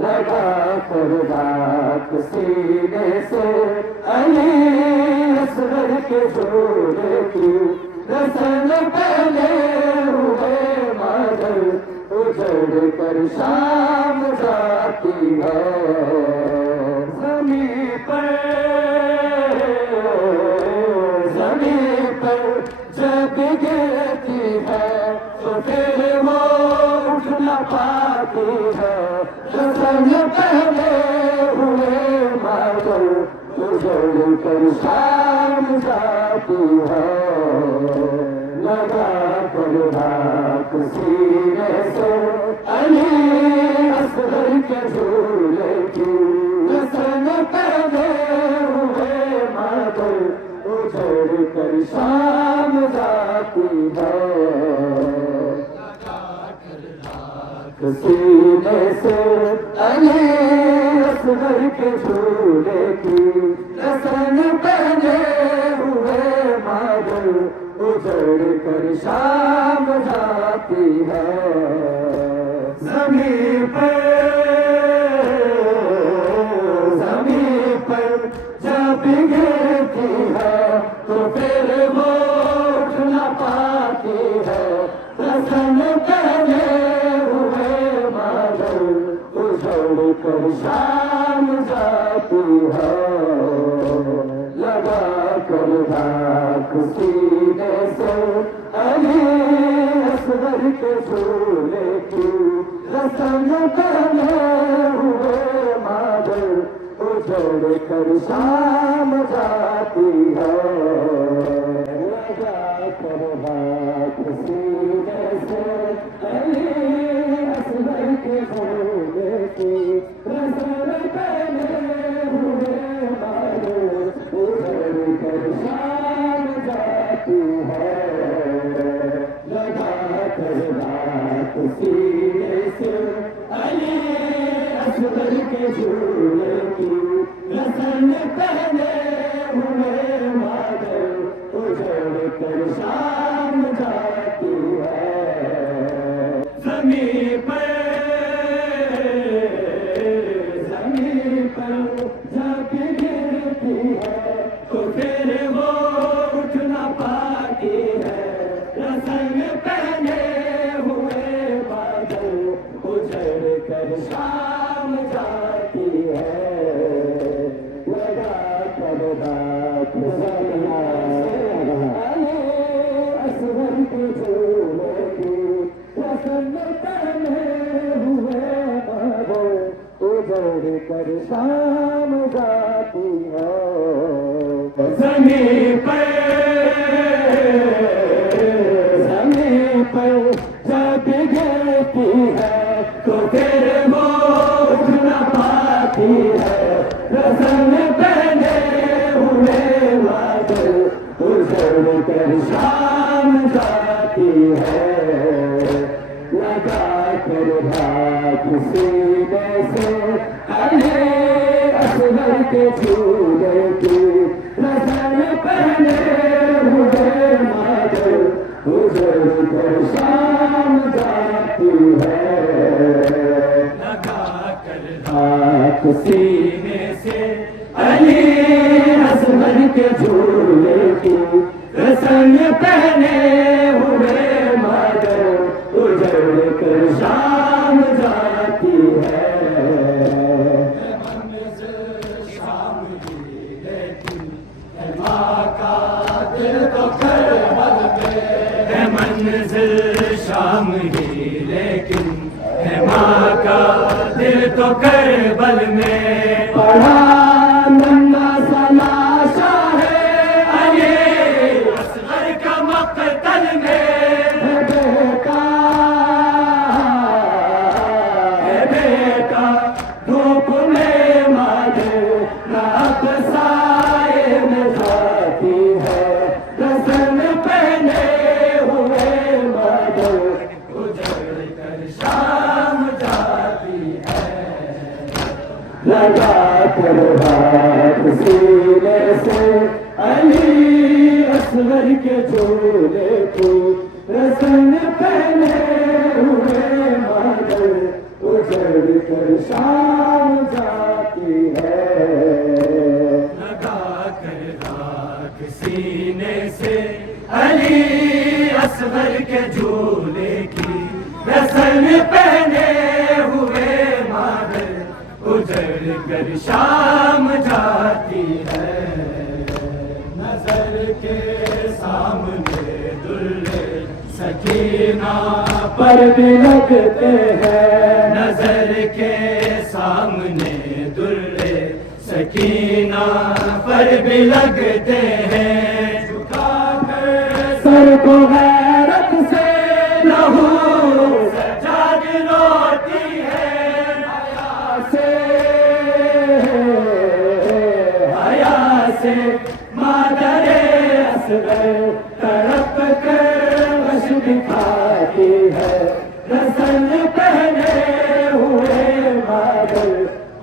लगा कर राख सीने से अली असगर के जोड़े की रसन पहले हुए मादर उजड़ कर शाम जाती है ज़मीं पर जब गिरती है तो फिर वो उठ न पाती है रसन पहले हुए मादर उजड़ कर शाम जाती है लगा कर राख सीने से अली असगर के झूले की रसन पहले हुए मादर उजड़ कर शाम जाती है सीने से अली असगर के झूले की रसन पहले हुए मादर उजड़ कर शाम जाती है ज़मीं पर जब गिरती है तो फिर वो उठ न पाती है रसन पहले हुए मादर उजड़ कर शाम जाती है लगा कर राख सीने से अली असगर के झूले की रसन पहले हुए मादर उजड़ कर शाम जाती है लगा कर राख सीने से अली असगर के झूले की रसन पहले हुए मादर उजड़ कर शाम जाती है लगा कर राख सीने से अली असगर के झूले की रसन पहले हुए मादर उजड़ कर शाम जाती है ज़मीं पर जब गिरती है तो फिर वो उठ न पाती है रसन पहले हुए मादर उजड़ कर शाम जाती है लगा कर राख असगर के झूले की रसन पहले हुए मादर उजड़ कर शाम जाती है ज़मीं पर जब गिरती है तो फिर वो उठ न पाती है रसन पहले हुए मादर उजड़ कर शाम जाती है लगा कर राख सीने से अली असगर के झूले की रसन पहले हुए मादर उजड़ कर शाम जाती है लगा कर राख सीने से अली असगर के झूले की रसन पहले हुए मादर उजड़ कर शाम जाती है शाम की लेकिन माँ का दिल तो करबल में है मंजिल शाम ही लेकिन है माँ का दिल तो करबल में पढ़ा नन्ना सलाशा है अली असगर का मक़तल में है बेटा धूप में मादर रात साए में जाती है रसन पहले हुए मादर उजड़ कर शाम जाती है लगा कर राख सीने से अली असगर के झूले को रसन पहले हुए मादर उजड़ कर शाम उजड़ कर शाम जाती है। नजर के सामने दुल्हे सकीना पर भी लगते हैं। नजर के सामने दुल्हे सकीना पर भी लगते हैं। झुकाकर सर को गैरत से लहू सजाद रोती है। हया से मादरे असगर तड़प कर वश दिखाती है। रसन पहने हुए बादल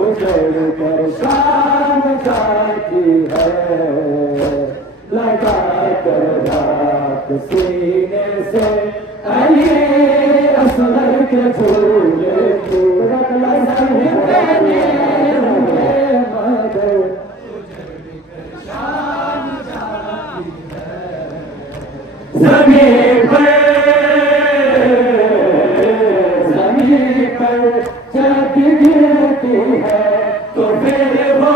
उजड़ कर शाम जाती है। लगा कर रात सीने से अली असगर के झूले की रसन पहने हुए बादल उजड़ कर शाम जाती है। ज़मीन पर जब गिरती है तो फिर वो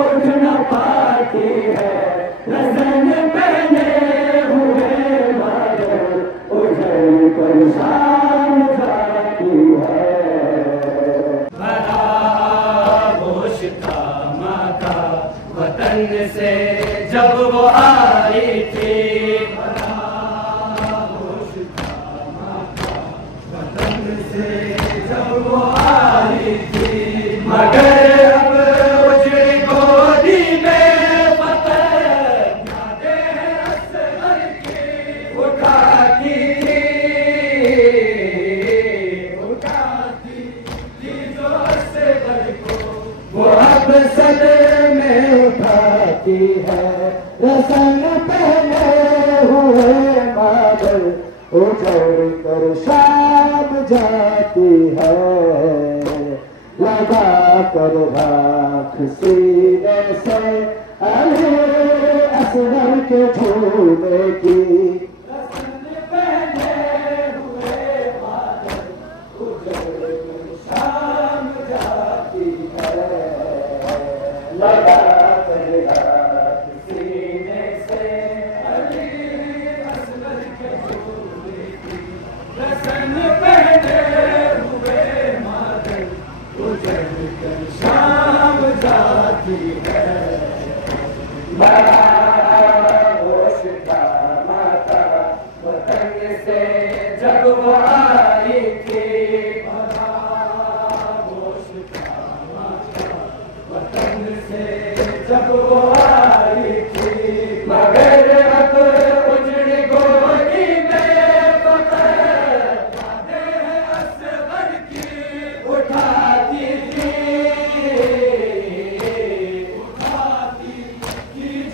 उठ न पाती है। रसन पहने हुए बादल उजड़ कर शाम जाती है। भरा होश था माँ का वतन से जब वो आई थी। मगर अब उजड़ी गोदी में पत्थर यादें हैं असगर की उठाती थी जो असगर को वो अब सदर में उठाती है। रसन पहने हुए बादल उजड़ कर शाम जाती है। लगा कर राख सीने से अली असगर के झूले की। रसन पहने हुए बादल उजड़ कर शाम जाती है। लगा कर राख सीने से अली असगर के झूले की। रसन पहने हुए बादल उजड़ कर शाम जाती है। बड़ा होश था माता वतन से जब वो आई थी। बड़ा होश था माता वतन से जब वो आई थी। मगर अब उजड़ी गोदी में पत्थर यादें हैं असगर की उठाती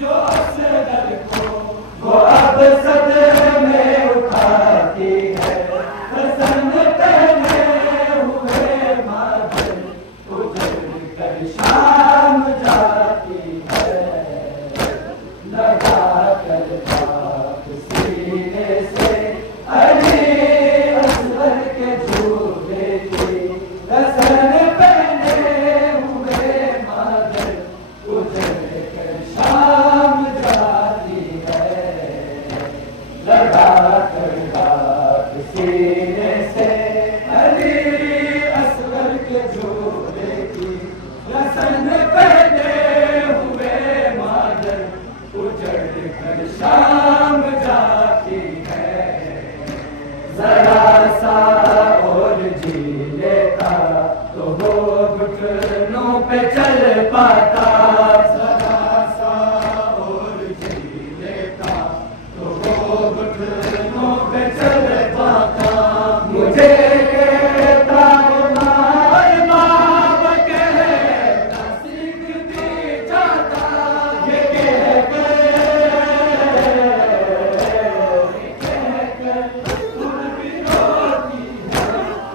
जो असगर को वो अब सदर में उठाती है। रसन पहने हुए बादल उजड़ कर शाम जाती है। लगा कर राख सीने से अली असगर के झूले की। रसन पहने हुए बादल उजड़ कर शाम जाती है। लगा कर राख सीने से अली असगर के झूले की। रसन पहने हुए बादल उजड़ कर शाम जाती है। जरा सा और जी लेता तो हो घुटनों पे चल पाता। जरा सा और जी लेता तो हो घुटनों पे चल पाता। मुझे कहता मार बाप कहता सीखती जाता। ये कहकर तुम भी रोती है।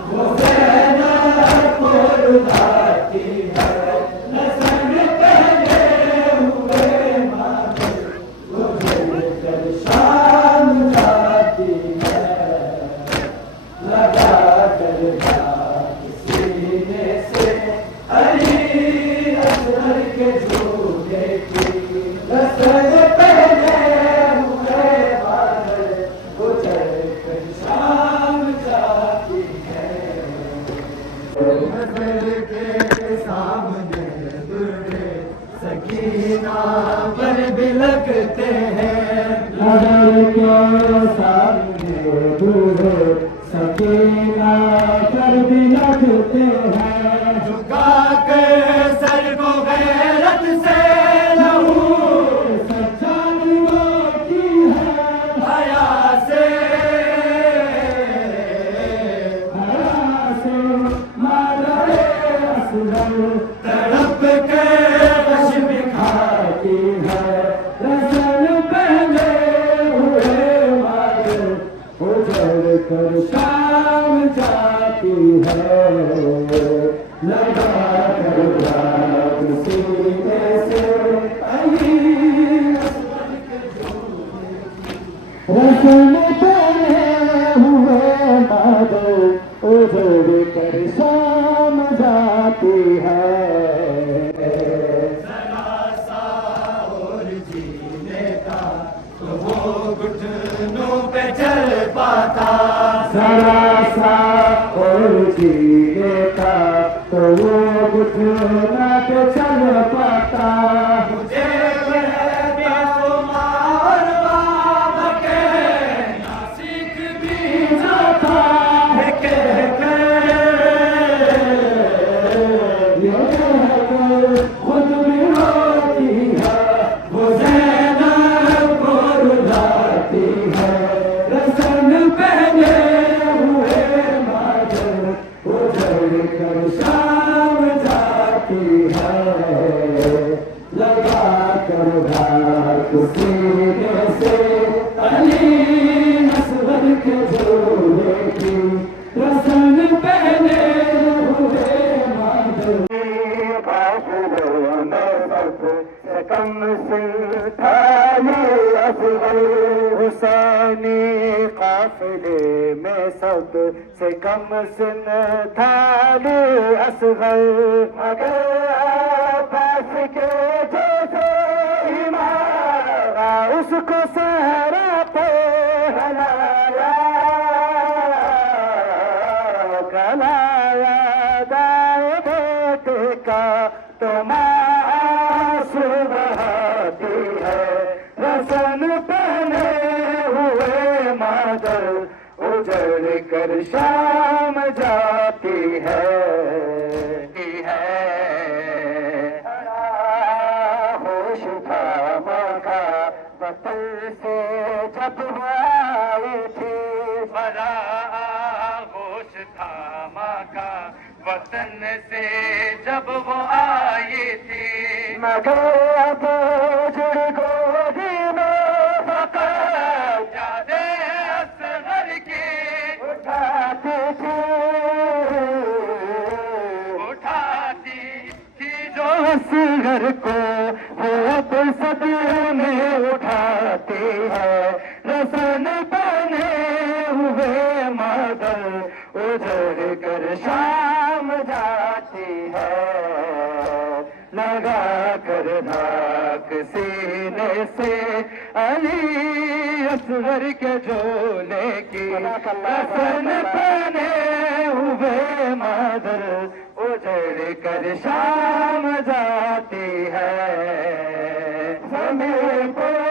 वो ज़ैनब को रुलाती है। रसन पहने हुए बादल उजड़ कर शाम जाती है। लगा कर राख सीने से अली के सामने दुर्गे सकीना पर भी लगते हैं, नजर के सामने दुर्गे सकीना पर भी लगते हैं, झुका के सर को गैरत से लहू सच्चाई होती है, हया से मारे असगर तड़प के कश में खाती है, रसन पहने हुए मारे उजड़ कर शाम जाती है, लगा कर रात सीने से रसन पहने हुए मारे उजड़ कर शाम जाती है, जरा सा और जीने का तो वो घुटनों पे चल पाता, जरा सा और जीने का तो वो घुटना पे चल पाता, मुझे बेशुमार बाब के नासिक भी जाता है, खुद भी होती है वो ज़ैनब को रुलाती है, रसन पहने हुए मादर उजड़ कर शाम जाती है, लगा कर रात सीने से अली असगर के झोले की रसन पहने हुए मादर, कम से थाली असगर हुसैनी काफिले में सब से कम सुन थाली असगर, मगर पास के जैसे हिमारा उसको सहरा पे हलाया, कलाया दाए बेटे का तो मासूम बहाती है, रसन पहने हुए मादर उजड़ कर शाम जाती है, होश था मौका वतन से जब आई थी, बड़ा होश था माँ का वतन से जब वो आई थी, मगर अब जुड़ गोदी में फकत यादे असगर की उठाती थी जो असगर को वो तो सदियों में उठाती है, रसन पहने हुए मादर उजड़ कर शाम जाती है, लगा कर नाक सीने से अली असगर के झोले की रसन पहने हुए मादर उजड़ कर शाम जाती है, ज़मीन पर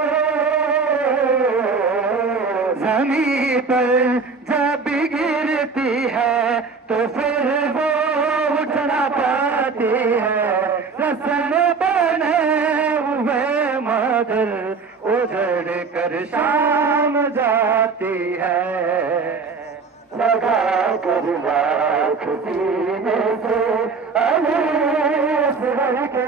जब गिरती है तो फिर वो उठ ना पाती है, रसन बने हुए मादर उजड़ कर शाम जाती है, लगा कर राख सीने से अली असगर के